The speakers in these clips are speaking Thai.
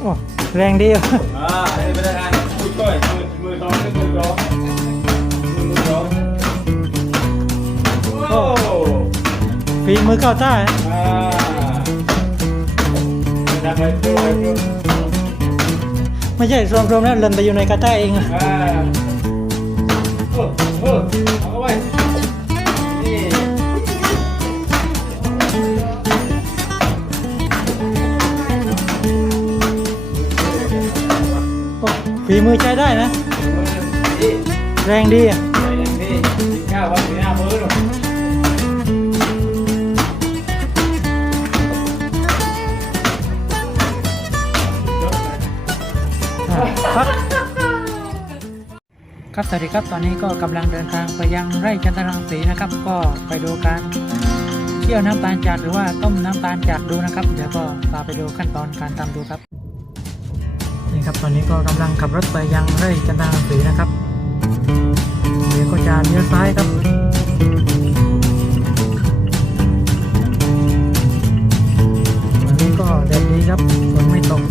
โอ้แรงดีอ่าให้พนักงานผู้ช่วยมือมือสองมือสองมือสองโอ้ฝีมือเข้าท่าอ่าดักไปตัวไปตัวไม่ใช่รวมๆแล้วหล่นไปอยู่ในกระต้าเองอ่าโอ้โอ้เอาเข้า ฝีมือใช้ได้นะมือนี่แรงดีอะใส่อย่างนี้กินข้าววันนี้หน้ามือหรออะครับครับสวัสดีครับตอนนี้ก็กำลังเดินทางไปยังไร่จันทรังสีนะครับ ก็ไปดูการเคี่ยวน้ำตาลจากหรือว่าต้มน้ำตาลจากดูนะครับ เดี๋ยวก็พาไปดูขั้นตอนการทำดูครับ นี่ครับตอนนี้ก็กำลังขับรถไปยังไร่จันทางสีนะครับเดี๋ยวก็จะเลี้ยวซ้ายครับวันนี้ก็แดดดีครับฝนไม่ตก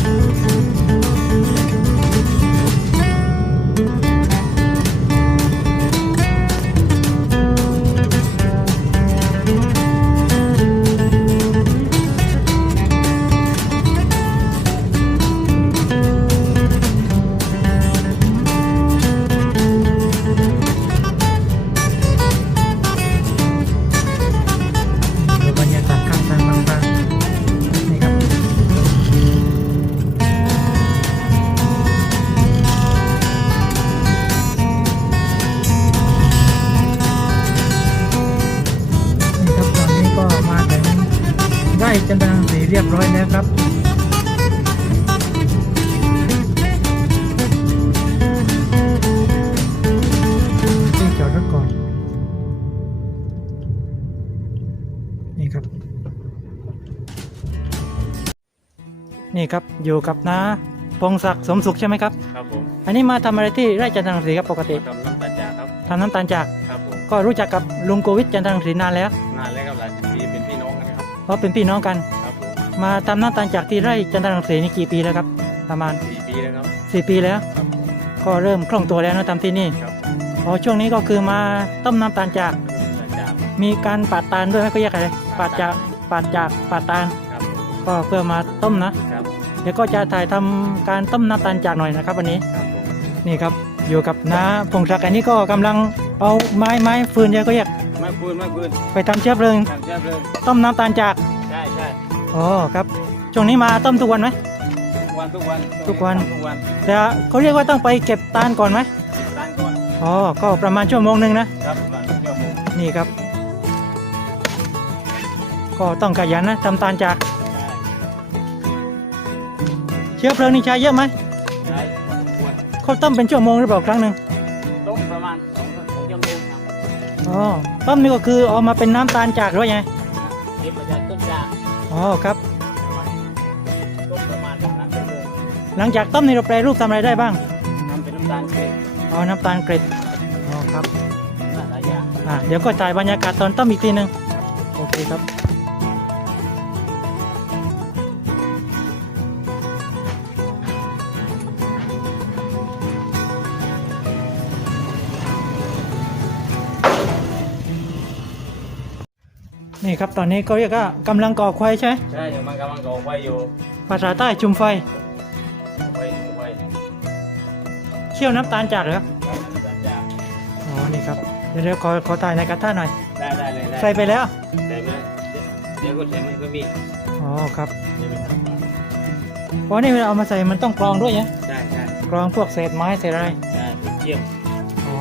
สีแนี่ครับอยู่กับน้าพงศักดิ์สมสุขใช่ไหมครับ ครับผมอันนี้มาทำอะไรที่ไร่จันทรังสีครับปกติทำน้ำตาลจากครับ ทำน้ำตาลจากครับผมก็รู้จักกับลุงโกวิทจันทรังสีนานแล้วนานแล้วครับหลายสิบปีเป็นพี่น้องกันนะครับ เพราะเป็นพี่น้องกัน ครับผมมาทำน้ำตาลจากที่ไร่จันทรังสีนี่กี่ปีแล้วครับ ประมาณสี่ปีแล้วครับสี่ปีแล้ว ครับผมก็เริ่มคล่องตัวแล้วนะทำที่นี่ครับพอช่วงนี้ก็คือมาต้มน้ำตาลจากน้ำตาลจากมีการปาดตาลด้วยไหมก็แยกอะไรปาดจากปาดจากปาดตาล ครับผมก็เพื่อมาต้มนะ ครับ เดี๋ยวก็จะถ่ายทำการต้มน้ำตาลจากหน่อยนะครับวันนี้ครับผมนี่ครับอยู่กับน้าพงศักดิ์อันนี้ก็กำลังเอาไม้ไม้ฟืนเยอะก็แยกไม่ปืนไม่ปืนไปทำเชื้อเพลิงทำเชื้อเพลิงต้มน้ำตาลจากใช่ใช่อ๋อครับช่วงนี้มาต้มทุกวันไหมทุกวันทุกวันทุกวันทุกวันแต่เขาเรียกว่าต้องไปเก็บตาลก่อนไหมตั้งก่อนอ๋อก็ประมาณชั่วโมงหนึ่งนะครับประมาณชั่วโมงนี่ครับ ก็ต้องขยันนะทำตาลจากใช่ เชื้อเพลิงนี่ใช้เยอะไหมใช่พอสมควรเขาต้มเป็นชั่วโมงหรือเปล่าครั้งหนึ่งต้มประมาณสองสองชั่วโมงครับอ๋อต้มนี่ก็คือเอามาเป็นน้ำตาลจากหรือว่าไงเก็บมาจากต้นจากอ๋อครับ ต้มประมาณสองสามชั่วโมงหลังจากต้มนี่เราแปรรูปทำอะไรได้บ้างทำเป็นน้ำตาลเกล็ดอ๋อน้ำตาลเกร็ดอ๋อครับหลายอย่าง อ่าเดี๋ยวก็จ่ายบรรยากาศตอนต้มอีกทีหนึ่งโอเคครับ ครับตอนนี้ก็เรียกว่ากำลังก่อไฟใช่ไหมใช่ยังมันกำลังก่อไฟอยู่ภาษาใต้จุมไฟไฟอยู่ไฟเคี่ยวน้ำตาลจากเหรอได้สัญญาณอ๋อนี่ครับเดี๋ยวเดี๋ยวขอขอถ่ายในกระทะหน่อยได้ได้เลยได้ใส่ไปแล้วใส่ไปเลยเดี๋ยวก็ใส่มันก็มีอ๋อครับเดี๋ยวมีทางมาเพราะนี่เวลาเอามาใส่มันต้องกรองด้วยนะใช่ใช่กรองพวกเศษไม้เศษอะไรใช่เยี่ยมอ๋อ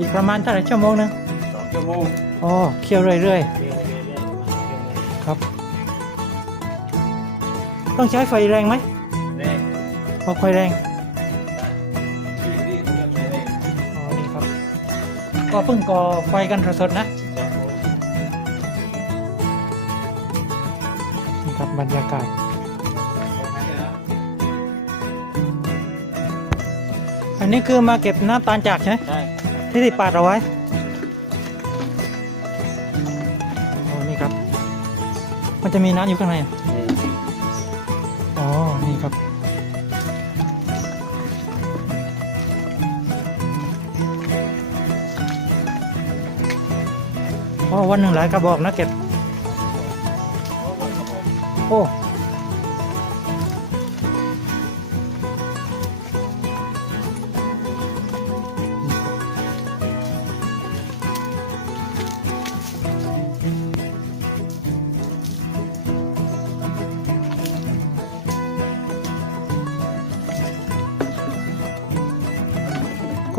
อีกประมาณเท่าไหร่ชั่วโมงหนึงสองชั่วโมงอ๋อเคี่ยวเรื่อยเรื่อยๆเรื่อยๆประมาณชั่วโมงๆครับ ต้องใช้ไฟแรงไหมแรกพอไฟแรงที่ที่เยี่ยมเลยเลยอ๋อนี่ครับ ก็เพิ่งก่อไฟกันสดๆนะครับผมนี่ครับบรรยากาศอันนี้คือมาเก็บน้ำตาลจากใช่ไหมใช่ ที่ที่ปาดเอาไว้โอ้นี่ครับ มันจะมีน้ำอยู่ข้างในอะอ๋อ นี่ครับอ๋อวันหนึ่งหลายกระบอกนะเก็บ โอ้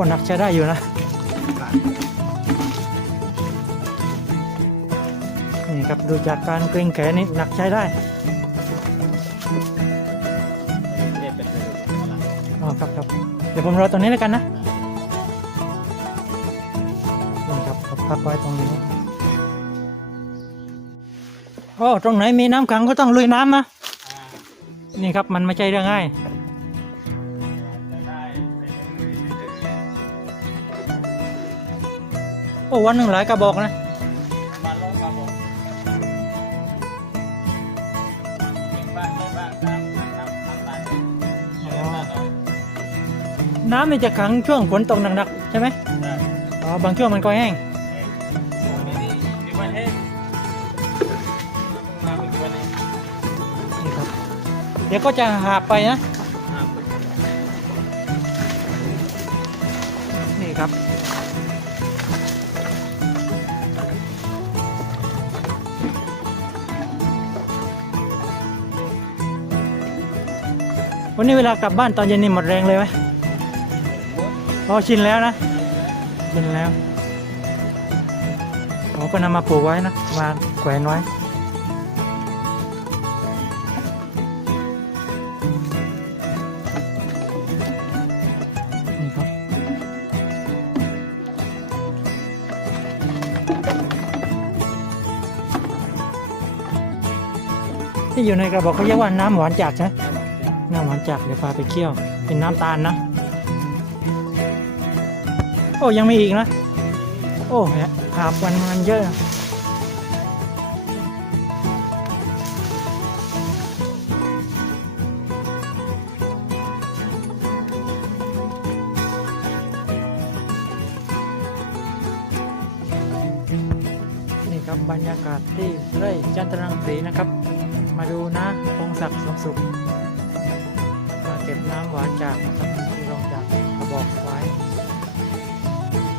ก็หนักใช้ได้อยู่นะ นี่ครับดูจากการเกรงแขนนี่หนักใช้ได้อ๋อครับครับเดี๋ยวผมรอตรงนี้แล้วกันนะนี่ครับพักไว้ตรงนี้โอ้ตรงไหนมีน้ำขังก็ต้องลุยน้ำนะนี่ครับมันไม่ใช่เรื่องง่าย โอ้วันหนึ่งหลายกระบอกนะมาลงครับผมบ้านในบ้านน้ำน้ำน้ำน้ำตาลน้ำนี่จะขังช่วงฝนตกหนักๆใช่ไหมอ๋อบางช่วงมันก็แห้งนี่ครับ เดี๋ยวก็จะหาไปนะ นี่ครับ วันนี้เวลากลับบ้านตอนเย็นนี่หมดแรงเลยไหมพอชินแล้วนะชินแล้วเขาก็นำมาปลูกไว้นะมาแขวนไว้นี่ครับที่อยู่ในกระบอกเขาเรียกว่าน้ำหวานจากใช่ไหม น้ำหวานจากเดี๋ยวพาไปเคี่ยว เป็นน้ำตาลนะ โอ้ยังมีอีกนะ โอ้หาบวันมันเยอะ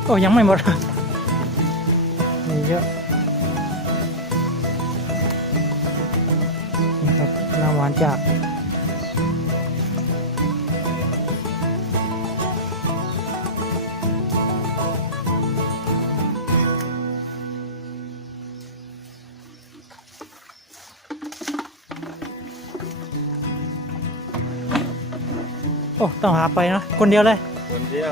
โอ้ยังไม่หมดมีเยอะนี่ครับน้ำหวานจากโอ้ต้องหาไปนะคนเดียวเลย คนเดียว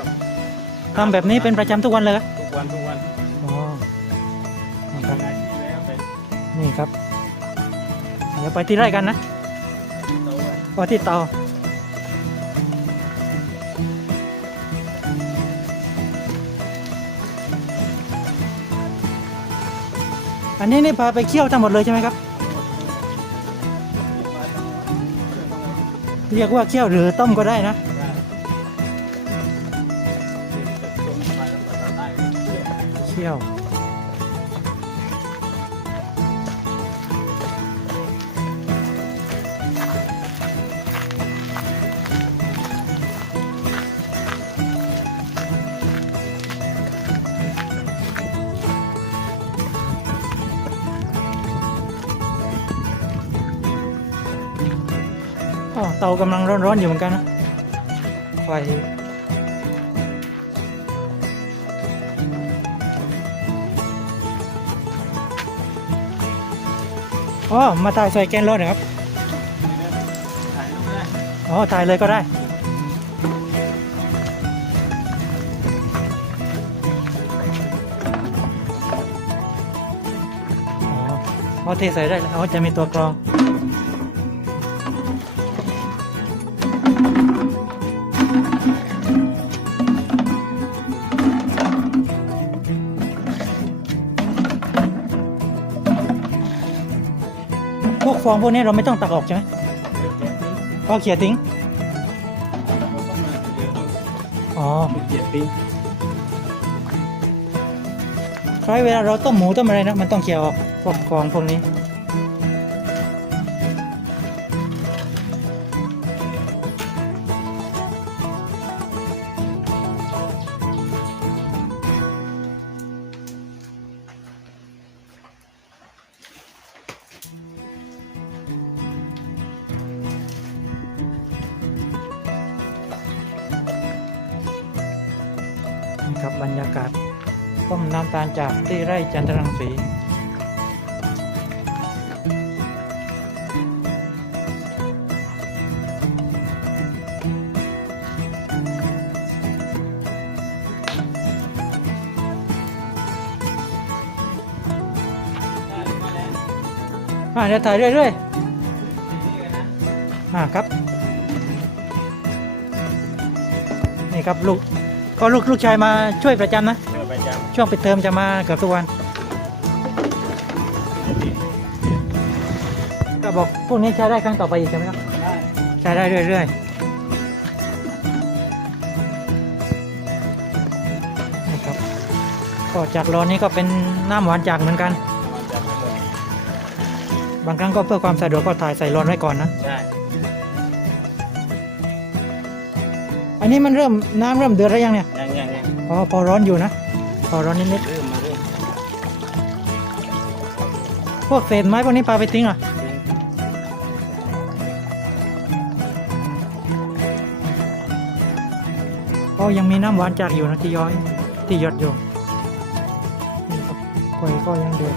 ทำแบบนี้เป็นประจำทุกวันเลยครับทุกวันทุกวันอ๋อนี่ครับทำงานที่แล้วเป็นนี่ครับ เดี๋ยวไปที่ไร่กันนะโตไว้ก็ที่เตาอันนี้นี่พาไปเคี่ยวทั้งหมดเลยใช่ไหมครับ เรียกว่าเคี่ยวหรือต้มก็ได้นะ เคี่ยวอ๋อเตากำลังร้อนๆอยู่เหมือนกันนะไฟ อ๋อมาถ่ายใส่แกนรถเหรอครับอ๋อถ่ายเลยก็ได้อ๋อเอาเทใส่ได้แล้วอ๋อจะมีตัวกรอง ฟองพวกนี้เราไม่ต้องตักออกใช่ไหมก็เขี่ยทิ้ง อ๋อเจ็ดปีคล้ายเวลาเราต้มหมูต้มอะไรนะ มันต้องเขี่ยออกพวกฟองพวกนี้ ครับบรรยากาศต้มน้ำตาลจากที่ไร่จันทรังสีอ่าเดี๋ยวถ่ายเรื่อยๆอ่าครับ นี่ครับลูก ก็ลูกลูกชายมาช่วยประจำนะเมื่อประจช่วงปิดเทอมจะมาเกือบทุกวันก็บอกพวกนี้ใช้ได้ครั้งต่อไปอีกใช่ไหมครับำได้ใช้ได้เรื่อยๆนะครับก็จากร้อนนี้ก็เป็นน้ำหวานจากเหมือนกัน มาจากทั้งหมดบางครั้งก็เพื่อความสะดวกก็ถ่ายใส่ร้อนไว้ก่อนนะ ใช่ อันนี้มันเริ่มน้ำเริ่มเดือดแล้วยังเนี่ยยังยังยังอ๋อพอร้อนอยู่นะ พอร้อนนิดเริ่มมาเริ่มๆพวกเศษไม้พวกนี้ปาไปทิ้งเหรอะก็ยังมีน้ำหวานจากอยู่นะที่ย้อยที่หยดอยู่นี่ครับกล้วยก็ยังเดือด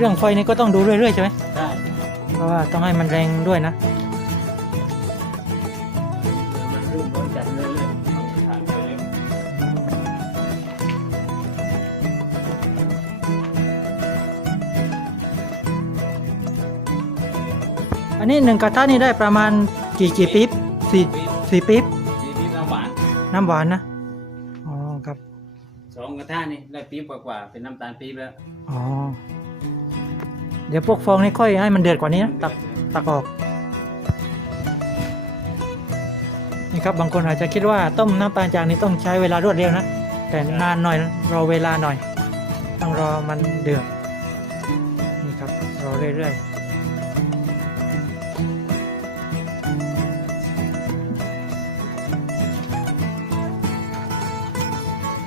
เรื่องไฟนี่ก็ต้องดูเรื่อยๆใช่ไหมใช่เพราะว่าต้องให้มันแรงด้วยนะ มันเริ่มร้อนจัดเรื่อยๆเอาถ่านไปเรื่อยอันนี้หนึ่งกระทะนี่ได้ประมาณกี่กี่ปี๊บสี่ปี๊บสี่ปี๊บปีนี้น้ำหวานน้ำหวานนะอ๋อครับสองกระทะนี่ได้ปี๊บกว่าๆเป็นน้ำตาลปี๊บแล้ว อ๋อ เดี๋ยวพวกฟองนี่ค่อยให้มันเดือดกว่านี้นะตักตักออกนี่ครับบางคนอาจจะคิดว่าต้มน้ำตาลจากนี้ต้องใช้เวลารวดเร็วนะ แต่นานหน่อยรอเวลาหน่อย ต้องรอมันเดือดนี่ครับรอเรื่อยๆ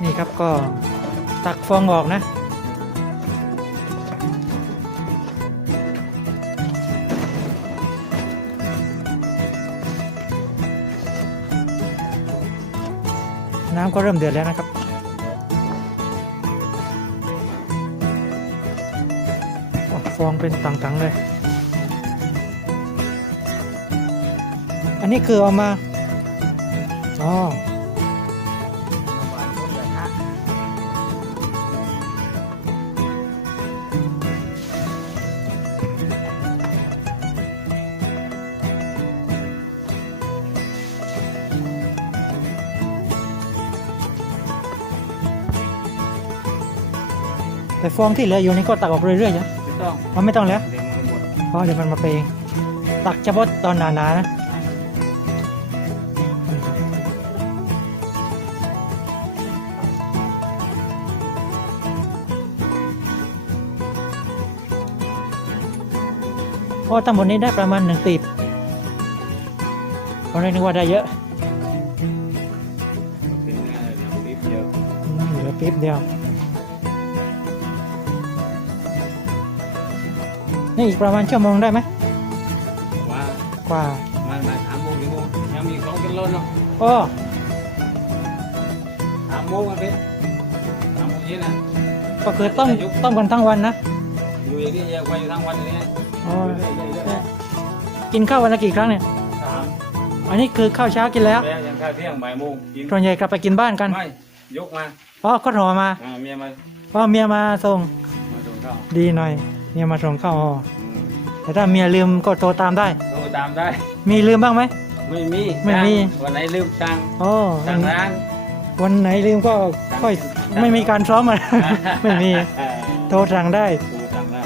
นี่ครับก็ตักฟองออกนะ ก็เริ่มเดือดแล้วนะครับ ฟองเป็นตังๆเลย อันนี้คือเอามา อ๋อ ฟองที่เหลืออยู่นี่ก็ตักออกเรื่อยๆใช่ไม่ต้องอ๋อไม่ต้องแล้วเด็กมันหมดเพราะเดี๋ยวมันมาเปเองตักเฉพาะตอนหนาๆนะเพราะทั้งหมดนี้ได้ประมาณหนึ่งตีบตอนแรกนึกว่าได้เยอะเป็นงานอะไรนะปิ๊บเดียว อืมเหลือปี๊บเดียว นี่อีกประมาณชั่วโมงได้ไหมว่ากว่ามามาสามโมงถึงโมงยังมีสองกิโลเนาะโอ้สามโมงอะพี่สามโมงเย็นนะก็คือต้มต้มกันทั้งวันนะอยู่อย่างนี้เยอะกว่าอยู่ทั้งวันเลยเนี่ยอ๋อเรื่อยๆเรื่อยกินข้าววันละกี่ครั้งเนี่ยๆสามอันนี้คือข้าวเช้ากินแล้วแล้วยังข้าวเที่ยงบ่ายโมงกินส่วนใหญ่กลับไปกินบ้านกันไม่ยกมาอ๋อก็รอมาอ่าเมียมาเพราะเมียมาส่งมาส่งข้าวดีหน่อย เมียมาส่งข้าวอ๋ออืมแต่ถ้าเมียลืมก็โทรตามได้ โทรตามได้ มีลืมบ้างไหม ไม่มีไม่มี สั่งวันไหนลืมสั่งอ๋อสั่งร้านวันไหนลืมก็ค่อยไม่มีการซ้อมอะไม่มีอ่าโทรสั่งได้ โทรสั่งได้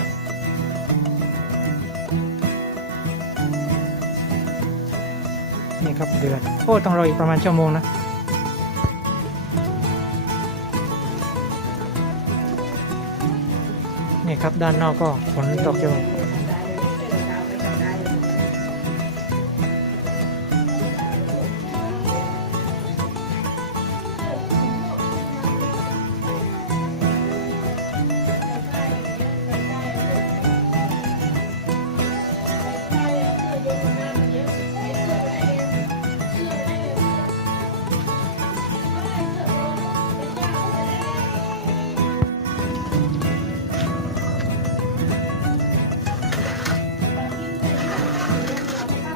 นี่ครับเดือดโอ้ต้องรออีกประมาณชั่วโมงนะ ครับ ด้านนอกก็ฝนตกอยู่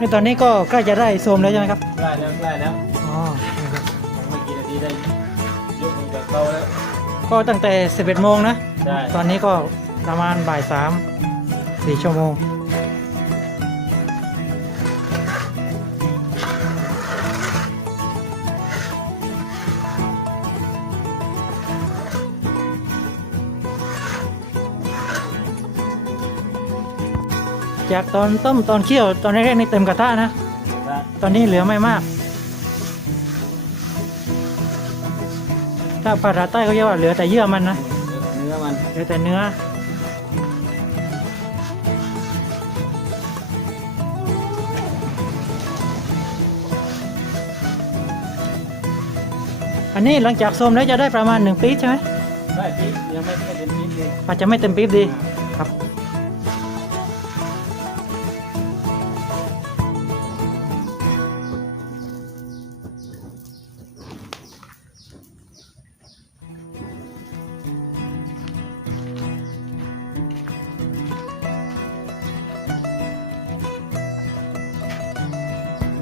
นี่ตอนนี้ก็ใกล้จะได้โซมแล้วใช่ไหมครับ ได้แล้วได้แล้วอ๋อนี่ครับยังไม่กี่นาทีได้ยกมือจากเขาแล้ว ก็ตั้งแต่ 11โมงนะ ได้ ตอนนี้ก็ประมาณบ่ายสามสี่ชั่วโมง จากตอนต้มตอนเคี่ยวตอนแรกๆนี่เต็มกระทะนะได้ตอนนี้เหลือไม่มาก ถ้าภาษาใต้เขาเรียกว่าเหลือแต่เยื่อมันนะ เนื้อมัน เหลือแต่เนื้อ อันนี้หลังจากส้มแล้วจะได้ประมาณหนึ่งปี๊บใช่ไหมได้ปี๊บยังไม่ได้เป็นปี๊บเลยอาจจะไม่เต็มปี๊บดี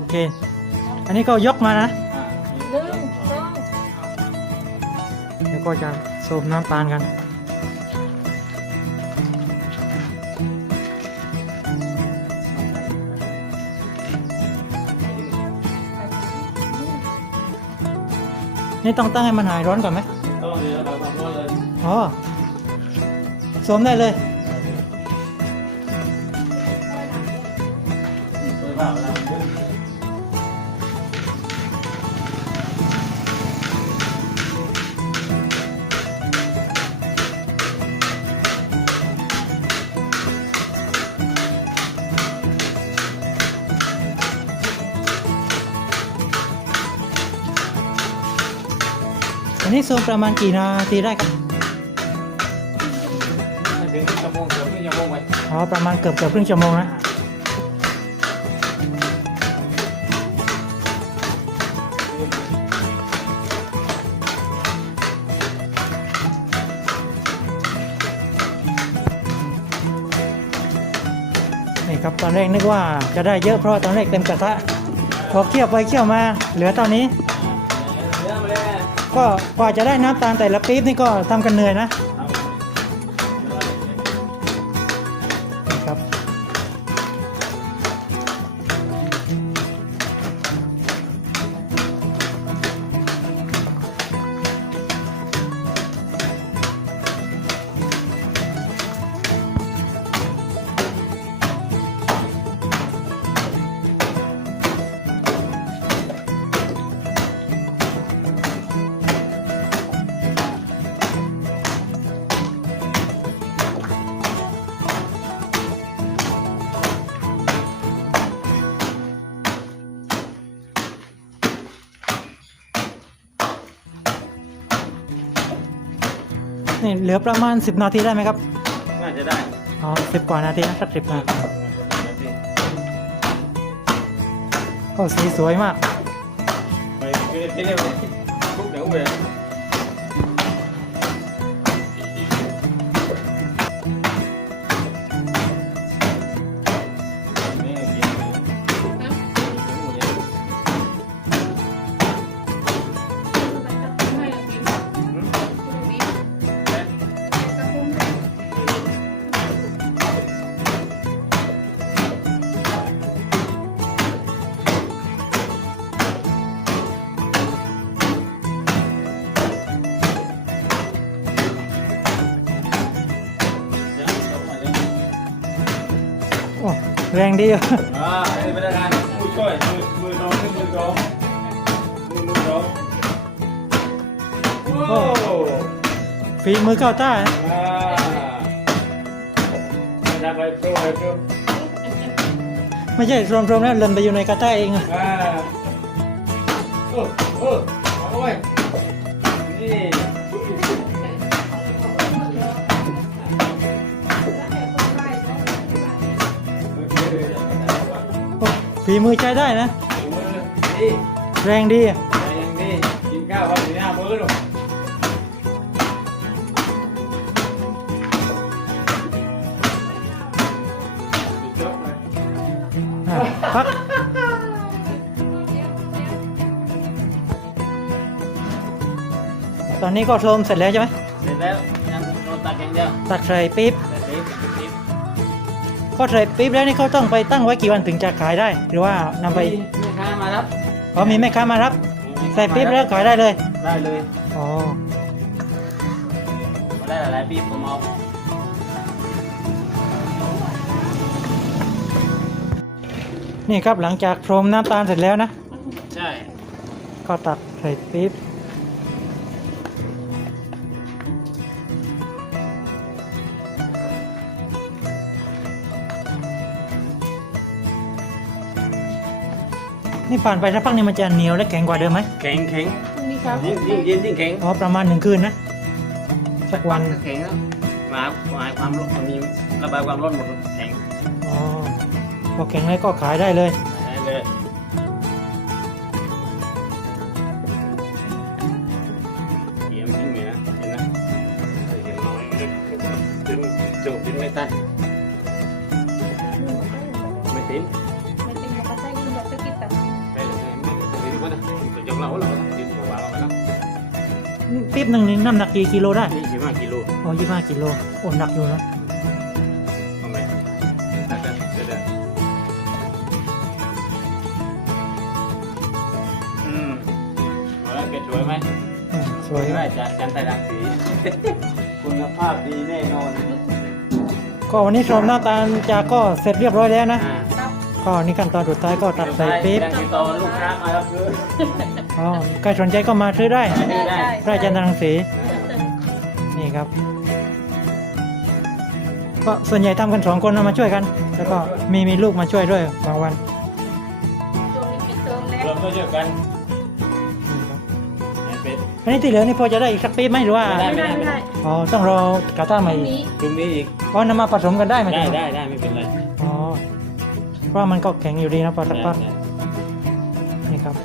เค อันนี้ก็ยกมานะอ่าหนึ่งสองเดี๋ยวก็จะสูบน้ำตาลกันนี่ต้องตั้งให้มันหายร้อนก่อนไหมต้องเดี๋ยวเราทำรถเลยอ๋อสวมได้เลย อันนี้สูบประมาณกี่นาทีได้ครับไม่ถึงชั่วโมงเกือบครึ่งชั่วโมงไปอ๋อประมาณเกือบเกือบครึ่งชั่วโมงนะนี่ครับตอนแรกนึกว่าจะได้เยอะเพราะตอนแรกเต็มกระทะพอเคี่ยวไปเคี่ยวมาเหลือเท่านี้ ก็กว่าจะได้น้ำตาลแต่ละปี๊บนี่ก็ทำกันเหนื่อยนะ นี่เหลือประมาณ 10 นาทีได้ไหมครับ น่าจะได้อ๋อสิบกว่านาทีนะสักสิบนาทีก็สีสวยมาก ไปไปเร็วทุกเดี๋ยวไป แรงดีอะอ่าไอ้พนักงานผู้ช่วยมือมือน้องมือน้องมือมือน้องโอ้ฝีมือเข้าต้นะอ่าจะไปโปรไปโปรไม่ใช่รวมๆแล้วเล่นไปอยู่ในกาต้าเองอะ อ่าโอ้โอ้เอาไว้ มือใช้ได้นะนี่แรงดีอะยังนี่กินข้าววันนี้หน้ามื้อหรอกอะพัก ตอนนี้ก็โทรมเสร็จแล้วใช่ไหมเสร็จแล้วยังเราตัดอย่างเดียวตัดใส่ปี๊บ แต่ปี๊บปี๊บ ก็ใส่ปี๊บแล้วนี่เขาต้องไปตั้งไว้กี่วันถึงจะขายได้ หรือว่านำไปแม่ค้ามารับอ๋อมีแม่ค้ามารับ ใส่ปี๊บแล้วขายได้เลยได้เลยอ๋อมาได้หลายปีผมเอานี่ครับหลังจากพรมน้ำตาลเสร็จแล้วนะ ใช่ ก็ตัดใส่ปี๊บ นี่ผ่านไปสักพักนี่มันจะเหนียวและแข็งกว่าเดิมไหมแข็งแข็งพรุ่งนี้เช้ายิ่งยิ่งเย็นยิ่งแข็งอ๋อประมาณหนึ่งคืนนะสักวันแข็งแล้วหมาหมายความร้อนมันมีระบายความร้อนหมดแข็งอ๋อพอแข็งแล้วก็ขายได้เลยได้เลยเยี่ยมจริงเลยนะเห็นนะเห็นน้อยดึงดึงจุดดึงไม่ตัน หนึ่งนี่น้ำหนักกี่กิโลได้นี่สิบห้ากิโลอ๋อยี่ห้ากิโลโอ้หนักอยู่นะทำไมได้ได้ได้ได้อืมเอาละแกสวยไหมอืมสสววยยได้จากจันทรังสี คุณภาพดีแน่นอนก็วันนี้พรมน้ำตาลจากก็เสร็จเรียบร้อยแล้วนะ อ่าครับก็นี่ขั้นตอนสุดท้ายก็ตัดใส่ปี๊บยังติดต่อลูกค้ามารับซื้อ อ๋อใครสนใจก็มาซื้อได้ได้ได้ไร่จันทรังสีนี่ครับ ก็ส่วนใหญ่ทำกันสองคนนะมาช่วยกัน แล้วก็มีมีลูกมาช่วยด้วยบางวันช่วงนี้ปิดเทอมแล้วรวมตัวเยอะกันนี่ครับให้เป็นอันนี้ที่เหลือนี่พอจะได้อีกสักปีไหมหรือว่าไม่ไม่ได้ไม่ได้อ๋อต้องรอกาต้าพใหม่รุ่งอีกนี้ตรงนี้อีก อ๋อนำมาผสมกันได้ไหมได้ครับได้ได้ไม่เป็นไรอ๋อเพราะว่ามันก็แข็งอยู่ดีนะพอสักพักได้ได้นี่ครับ